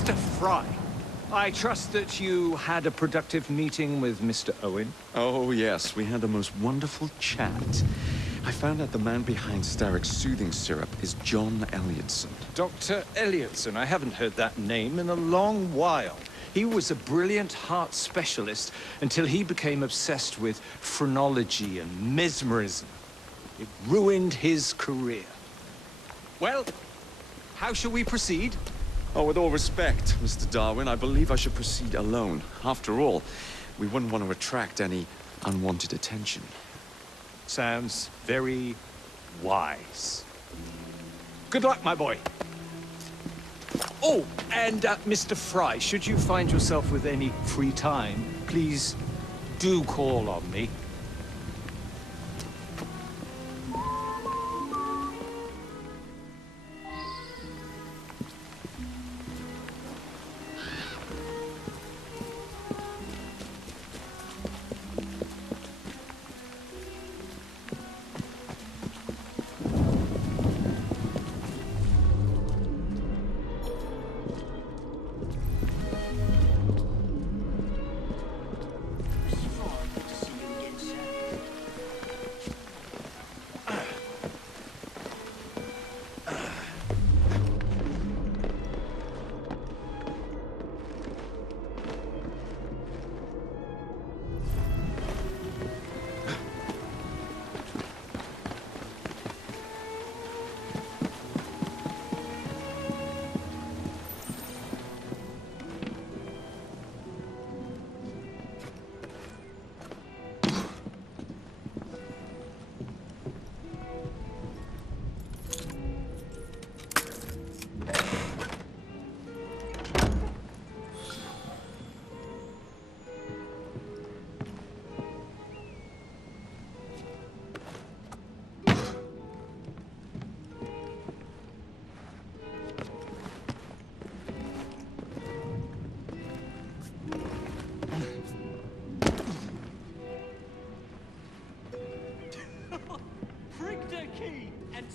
Mr. Fry, I trust that you had a productive meeting with Mr. Owen? Oh, yes. We had the most wonderful chat. I found out the man behind Starrick's soothing syrup is John Elliotson. Dr. Elliotson, I haven't heard that name in a long while. He was a brilliant heart specialist until he became obsessed with phrenology and mesmerism. It ruined his career. Well, how shall we proceed? Oh, with all respect, Mr. Darwin, I believe I should proceed alone. After all, we wouldn't want to attract any unwanted attention. Sounds very wise. Good luck, my boy. Oh, and Mr. Fry, should you find yourself with any free time, please do call on me.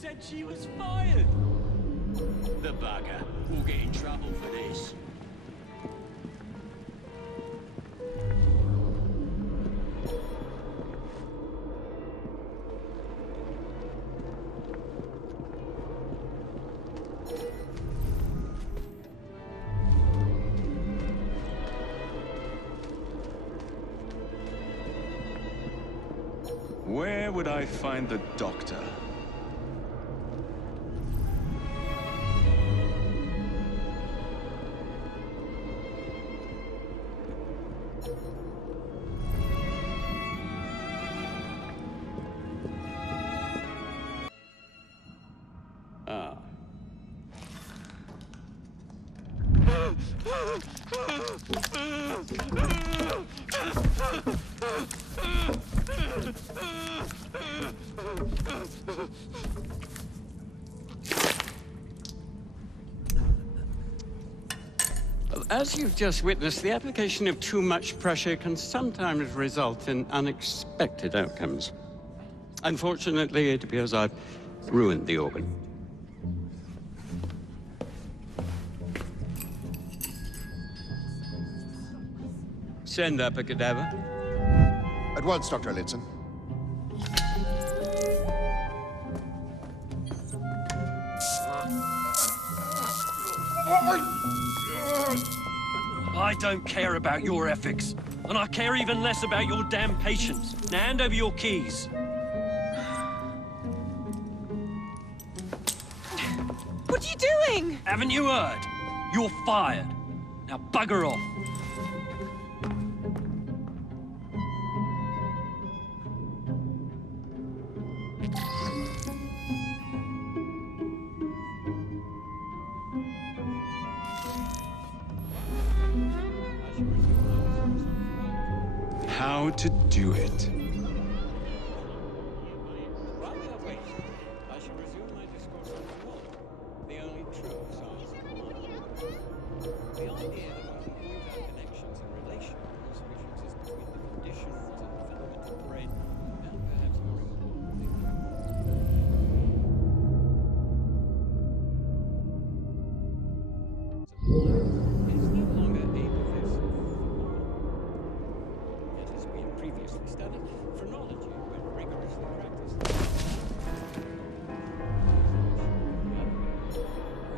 Said she was fired. The bugger will get in trouble for this. Where would I find the doctor? As you've just witnessed, the application of too much pressure can sometimes result in unexpected outcomes. Unfortunately, it appears I've ruined the organ. Send up a cadaver. At once, Dr. Elliotson. I don't care about your ethics, and I care even less about your damn patience. Now hand over your keys. What are you doing? Haven't you heard? You're fired. Now bugger off. How to do it. together. Phrenology, when rigorously practiced.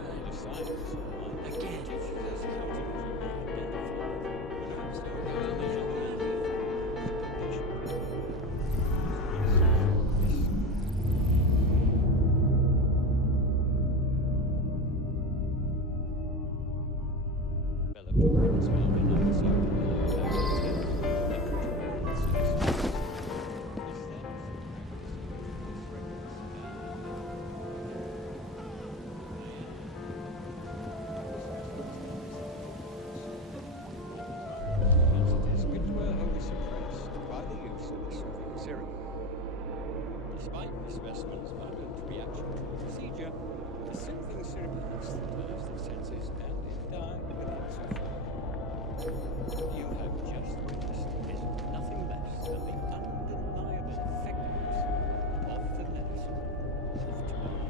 Kind of science. Again, teaches us how to truly identify, but also how to measure the developed organs found on either side of the lower back and tail, and control the senses. This then is the practice of this reckless which were wholly suppressed by the use of the soothing serum. Despite the specimen's violent reaction to the procedure, the soothing serum anesthetized the senses and it died within so far. You have just witnessed is nothing less than the undeniable effectiveness of the medicine of tomorrow.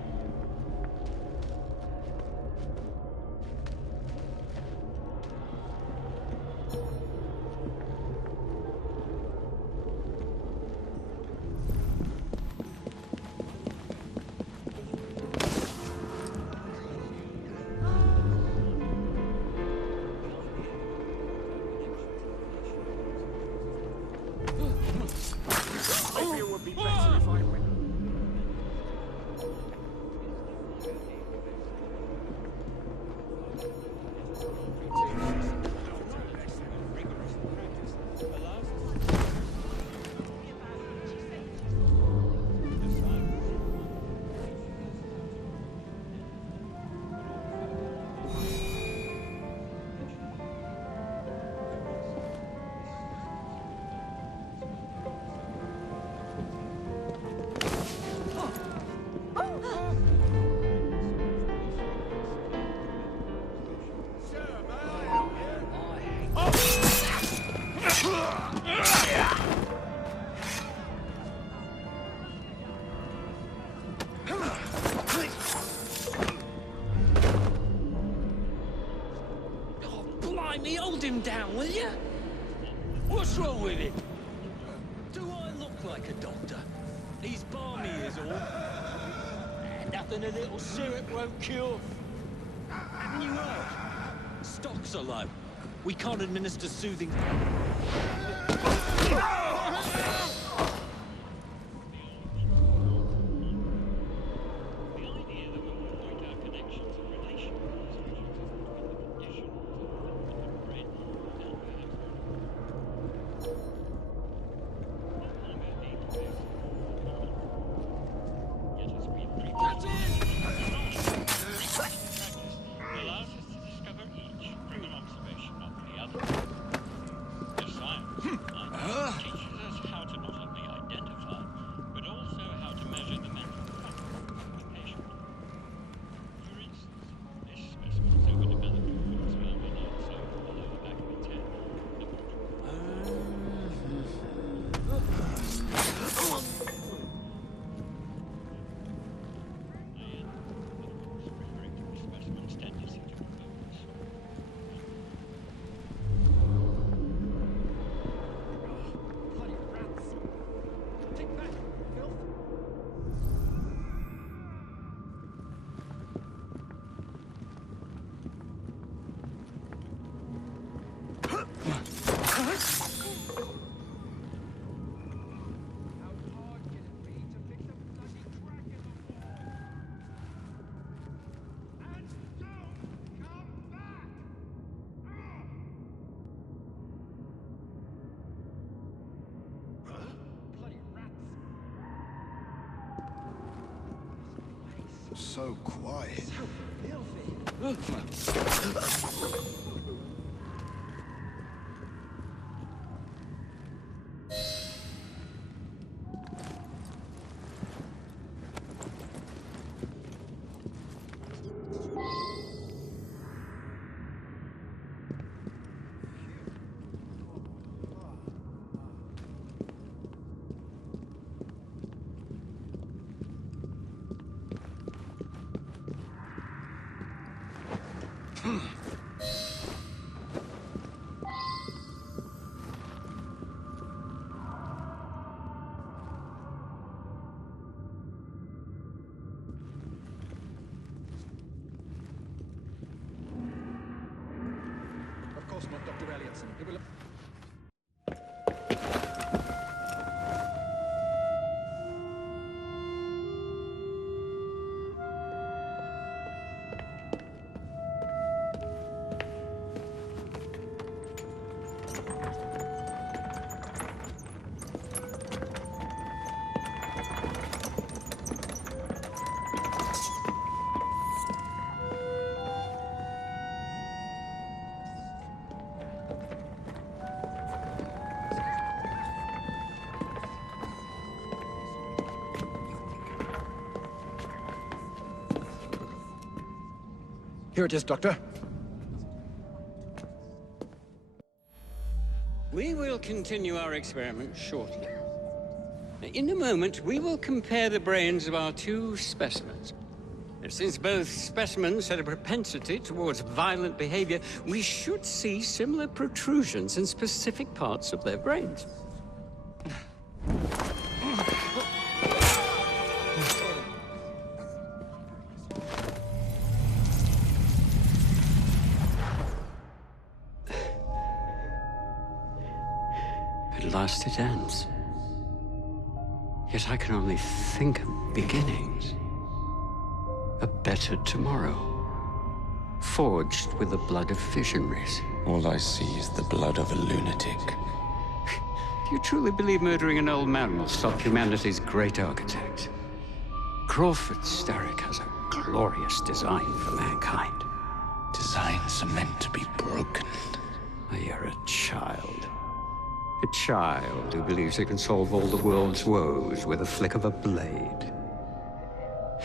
Maybe it would be better if I went. Blimey, hold him down, will you? What's wrong with him? Do I look like a doctor? He's balmy is all. Nothing a little syrup won't cure. Haven't you heard? Stocks are low. We can't administer soothing... allows us to discover each from an observation of the other. The science teaches us how to not only identify, but also how to measure the mental capacity of the patient. For instance, this specimen is overdeveloped organs found on either side of the lower back of its head. Specimen's tendency to focus. Bloody rats. Take back, filth. How hard can it be to fix a bloody crack in the wall? And don't come back! Bloody rats. So quiet. So filthy. Elliotson. It will... Here it is, Doctor. We will continue our experiment shortly. In a moment, we will compare the brains of our two specimens. Since both specimens had a propensity towards violent behavior, we should see similar protrusions in specific parts of their brains. At last it ends. Yet I can only think of beginnings. A better tomorrow, forged with the blood of visionaries. All I see is the blood of a lunatic. Do you truly believe murdering an old man will stop humanity's great architect? Crawford Starrick has a glorious design for mankind. Designs are meant to be broken. You're a child. A child who believes he can solve all the world's woes with a flick of a blade.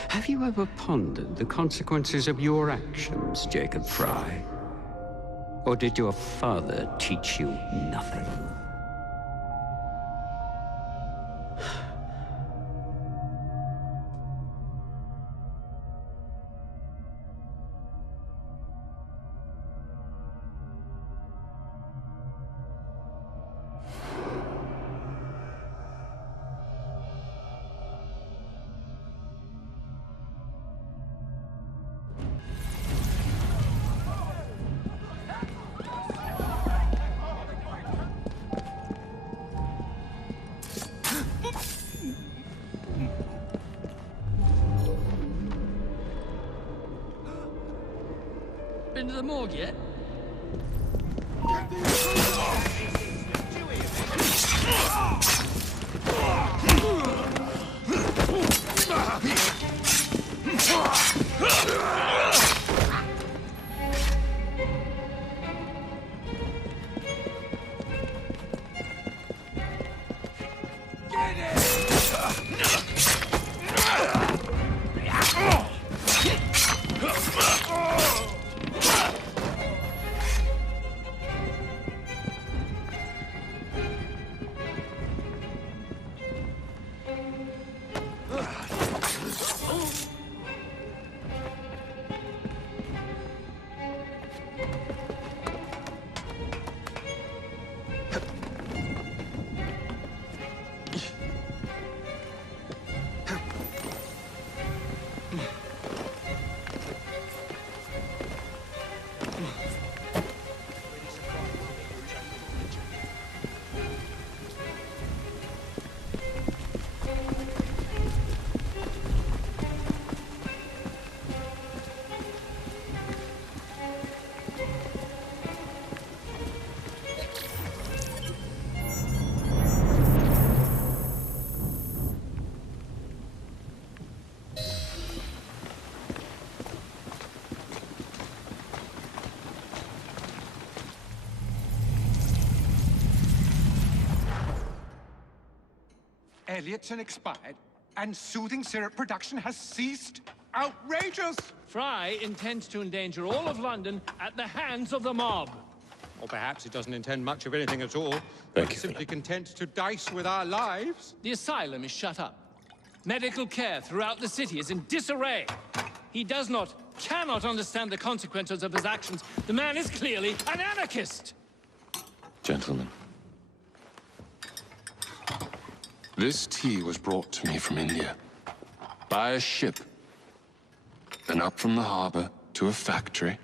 Have you ever pondered the consequences of your actions, Jacob Fry? Or did your father teach you nothing? Been to the morgue yet? Elliotson expired, and soothing syrup production has ceased? Outrageous! Fry intends to endanger all of London at the hands of the mob. Or perhaps he doesn't intend much of anything at all. Thank but you. simply content to dice with our lives. The asylum is shut up. Medical care throughout the city is in disarray. He cannot understand the consequences of his actions. The man is clearly an anarchist! Gentlemen. This tea was brought to me from India. By a ship. Then up from the harbor to a factory.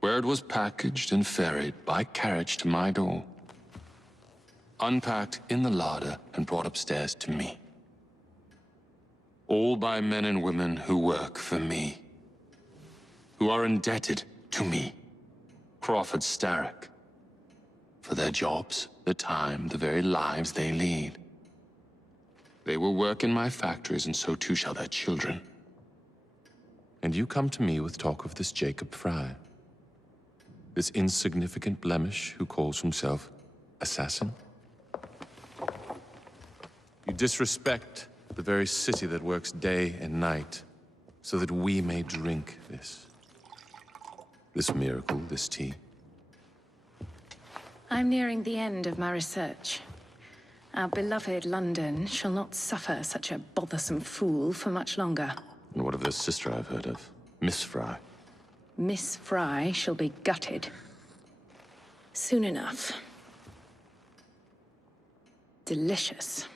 where it was packaged and ferried by carriage to my door, unpacked in the larder and brought upstairs to me. All by men and women who work for me, who are indebted to me, Crawford Starrick, for their jobs, the time, the very lives they lead. They will work in my factories, and so too shall their children. And you come to me with talk of this Jacob Fry, this insignificant blemish who calls himself assassin? You disrespect the very city that works day and night so that we may drink this miracle, this tea. I'm nearing the end of my research. Our beloved London shall not suffer such a bothersome fool for much longer. And what of this sister I've heard of, Miss Fry? Miss Fry shall be gutted. Soon enough. Delicious.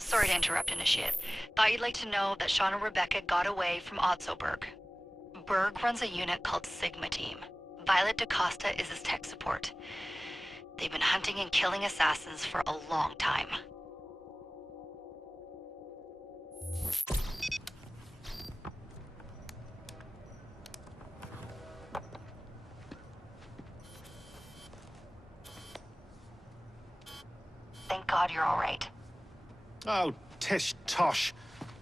Sorry to interrupt, Initiate. Thought you'd like to know that Sean and Rebecca got away from Otzoberg. Berg runs a unit called Sigma Team. Violet DaCosta is his tech support. They've been hunting and killing assassins for a long time. Thank God you're all right. Oh, tish tosh.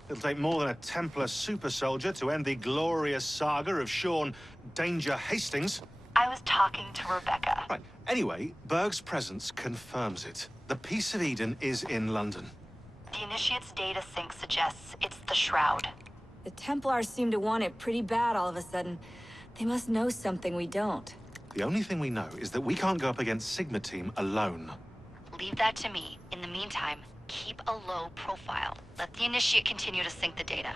It'll take more than a Templar super soldier to end the glorious saga of Sean Danger Hastings. I was talking to Rebecca. Right. Anyway, Berg's presence confirms it. The Peace of Eden is in London. The Initiate's data sync suggests it's the Shroud. The Templars seem to want it pretty bad all of a sudden. They must know something we don't. The only thing we know is that we can't go up against Sigma Team alone. Leave that to me. In the meantime, keep a low profile. Let the Initiate continue to sync the data.